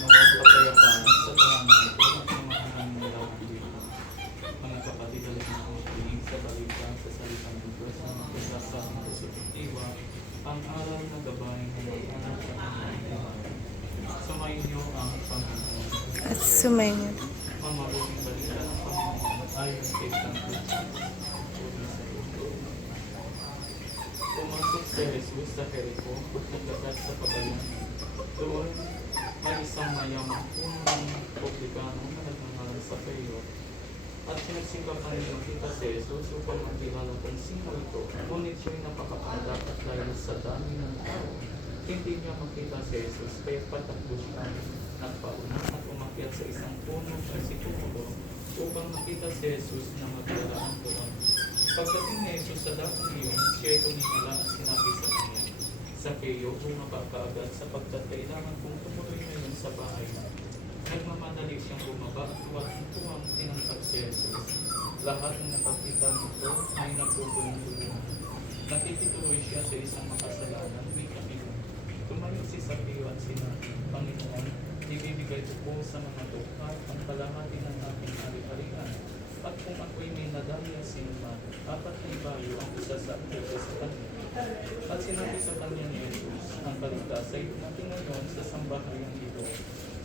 nawag kapayapaan sa tahanan ko at sa mga nananalaman dito. Mga kapatid, alam na akong makinig sa balita sa salitang Diyos na magkasasama ko sa pagdiwa ang aral na gabay ng mga anak sa kanyang buhay. Sumayin niyo ang Panginoon. At sumayin. Ang mabuting balita ng Panginoon ayon kay Santo Lucas. Pumasok si Jesus sa Jericho at naglagat sa pabayan. Doon, may isang mayamang punong publikano na nagngangalan sa Zaqueo. At sinagsipapan niya makita si Jesus upang makilala kung sino ito. Ngunit siya'y napakapandak at dahil sa dami ng tao. Hindi niya makita si Jesus, kaya patakbo siya. Nagpauna at umakyat sa isang punong sikulo upang makita si Jesus na magdaraan doon. Pagdating ni Jesus sa dakong iyon, siya'y tumingala at sinabi sa kanya, Zaqueo, bumaba ka agad sapagkat kailangan kong tumuloy ngayon sa bahay. Nagmamadali siyang bumaba at tuwang tinangkap si Jesus. Lahat ng nakakita nito ay nagpupulong-tulungan. Nakikituloy siya sa isang makasalanan, may kapilong. Tumayo si Zaqueo at sinabi, Panginoon, ibibigay ko po sa mga tukhat ang kalahati ng aking ari-arian. At kung ako'y may nadaya sa iba, 4 na bayo ang isa sa kanya. At sinabi sa kanya ni Jesus, ang kaligtas ay dumating ngayon sa sambahayan ito.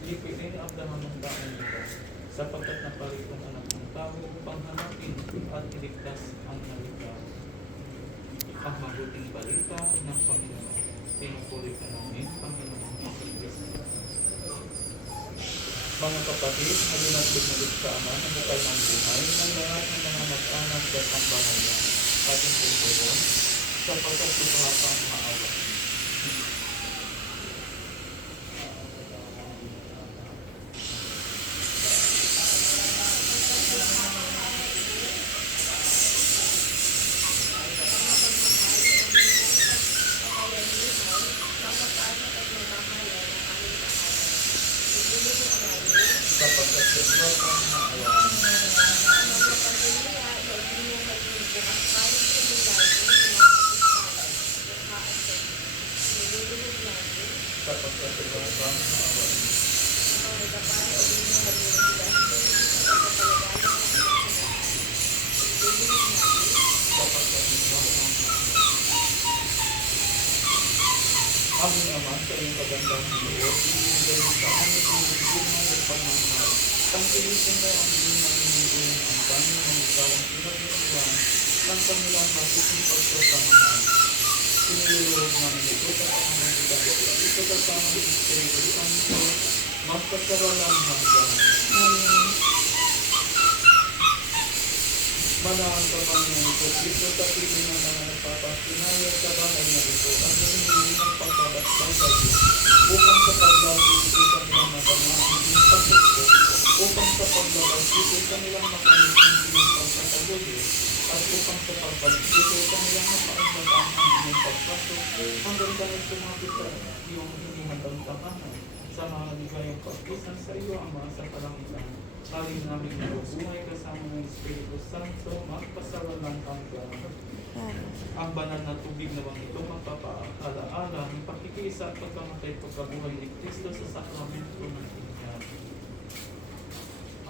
Ipiin ni Abraham ang bahay nito, sapagkat napalit ang anak ng tao upang hanapin at iligtas ang naligaw. Ang mabuting balita ng Panginoon. Pinupuri ka namin, Panginoon Jesucristo. Mga kapatid, nalinagod sa Ama ng bukal ng buhay ng lahat ng mga mag-anak sa sambahayan. Ating pulburon, sapagkat suprapang maawa. Sapagkat suprapang maawa. Sapagkat suprapang maawa. Aming Ama, sa iyong pagandang Diyos, ibigay mo sa amin ang bunga ng pagmamahal. Tangkilisin mo ang iyong nanginigin ang dami ng ikaw ang pinaglutuan ng kanilang mabuting pagsasamahan. Sinilulog namin ito sa pamamagitan ito kasama ng Espiritu Santo, magkasaralang hanggan. Amen. Manahan ka Panginoon ko, Kristo sa piling ng mga nagpapasinaya sa bahay na ito, ang nangyayari ng pagbabastaw sa iyo, upang sa paglagi ito sa nilang magama ang iyong pagkakot, upang sa paglabas ito sa nilang makalis ang iyong pagkakagulo, at upang sa pagbalik ito sa nilang makaunlataan ang iyong pagpasok, hanggang dahil sumapit sa iyong hindi magkantahanan, sa mga ligayang pagkisan sa iyo, Ama, sa kalangitan. Halin namin nabubuhay kasama ng Espiritu Santo, magpasawalang hanggan. Ang banal na tubig na bang ito magpapaalaala ng pakikiisa at pagkamatay pagkabuhay ni Kristo sa sakramento ng Inyag.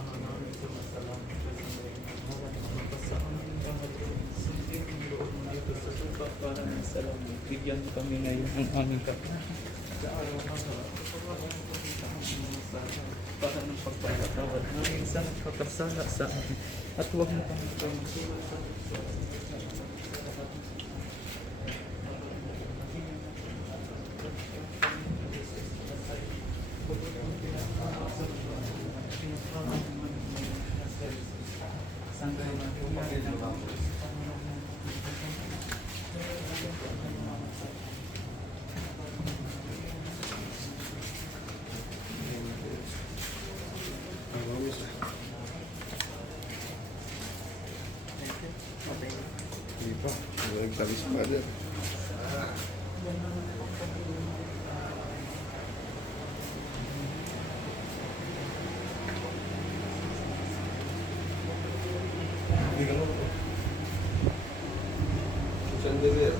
Ang namin sa masalamat sa sandali ng halat na magpasama ng kahalo, sundin ang loob na ito sa lupa para ng salamat. Bigyan kami ngayon ang aming kapatid. Sa araw na sa pagkawalan ko sa aming mga sala, para ng pagpapatawad namin sa nagkakasala sa amin. At huwag mo kami pagmasulat sa Hindi pa. Walang service father. Hindi ka mo. Chandelier.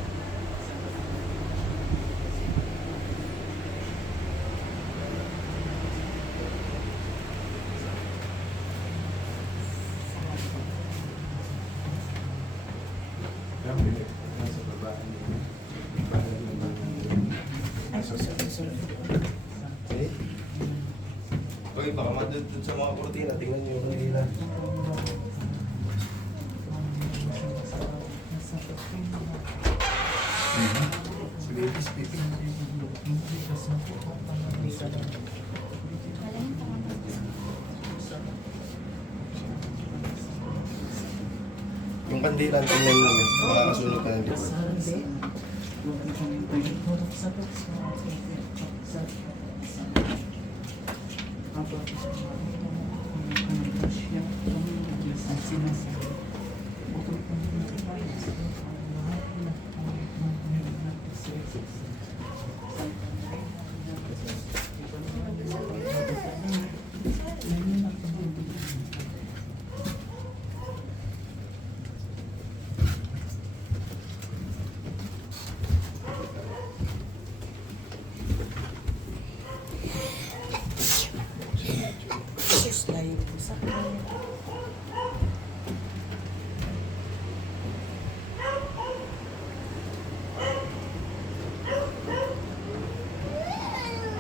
Uy, baka madudod sa mga protina. Tingnan nyo yung nila. Sige, speaking. Yung kandilan, tingnan namin. Makakasunog ka na dito.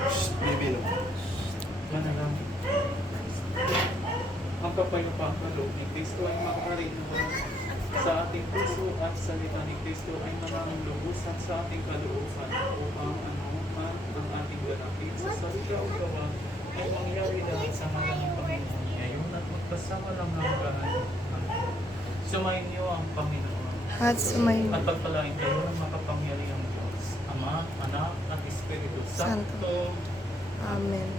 Shh, baby, no? Yan na lang. Ang kapayapaan na loob ni Kristo ay makaaring naman sa ating puso at salita ni Kristo ay mananulubusan sa ating kalooban upang anuman ang ating lalapit sa salita o gawa ay mangyari dahil sa ngalan ng Panginoon ngayon at magkasama lang ng hanggang. Sumayin niyo ang Panginoon At sumayin. at pagpalain kayo ng makapangyarihang Diyos, Ama, Anak, at Espiritu Santo. Santo. Amen.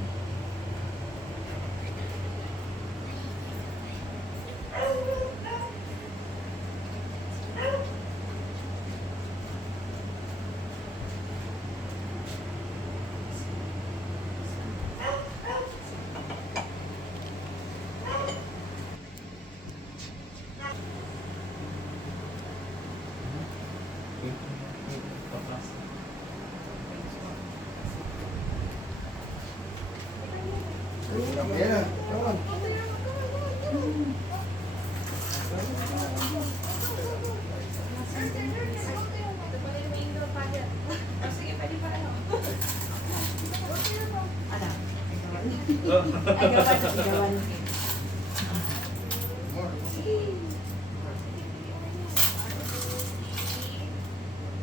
Ayan na, come on.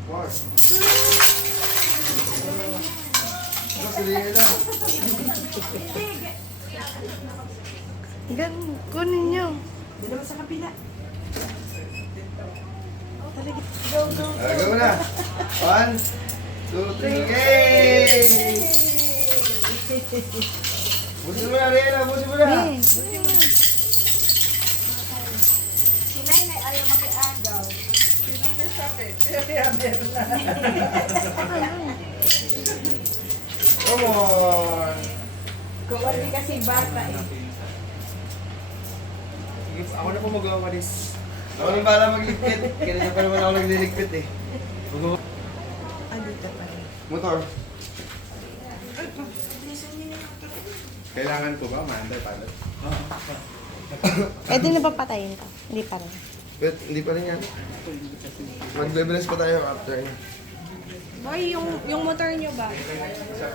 What? Sige na. Gan, kunin nyo. Go na. 1, 2, 3, yay! Busin mo na, Rihanna, busin mo na. Eh, Si Nainay ayaw makiagaw. Come on. Kawali kasi bata eh. Ako na po magawa this. Ako na bala magligpit. Kaya pa naman ako nagliligpit eh. Andito pa rin. Motor. Kailangan ko ba? Maantay pala. eh, di na ba patayin to? Hindi pa rin. But hindi pa rin yan. Magbe-bless pa tayo after niya. Boy, yung motor nyo ba?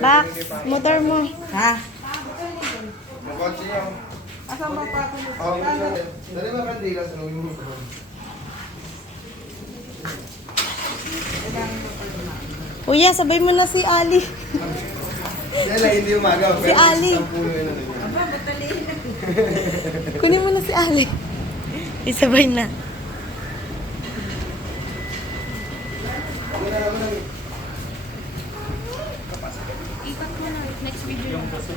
Bax, motor mo. Ha? Ang kotse niya. Asan ba pa ako? Ako mo dali ba kandila sa nung mo? Kuya, sabay mo na si Ali. Yan lang hindi umaga. Si Ali. Ang puno yun natin. Aba, batalin. Kunin mo na si Ali. Isabay na. Ikot mo na. Next video. Yung kasunod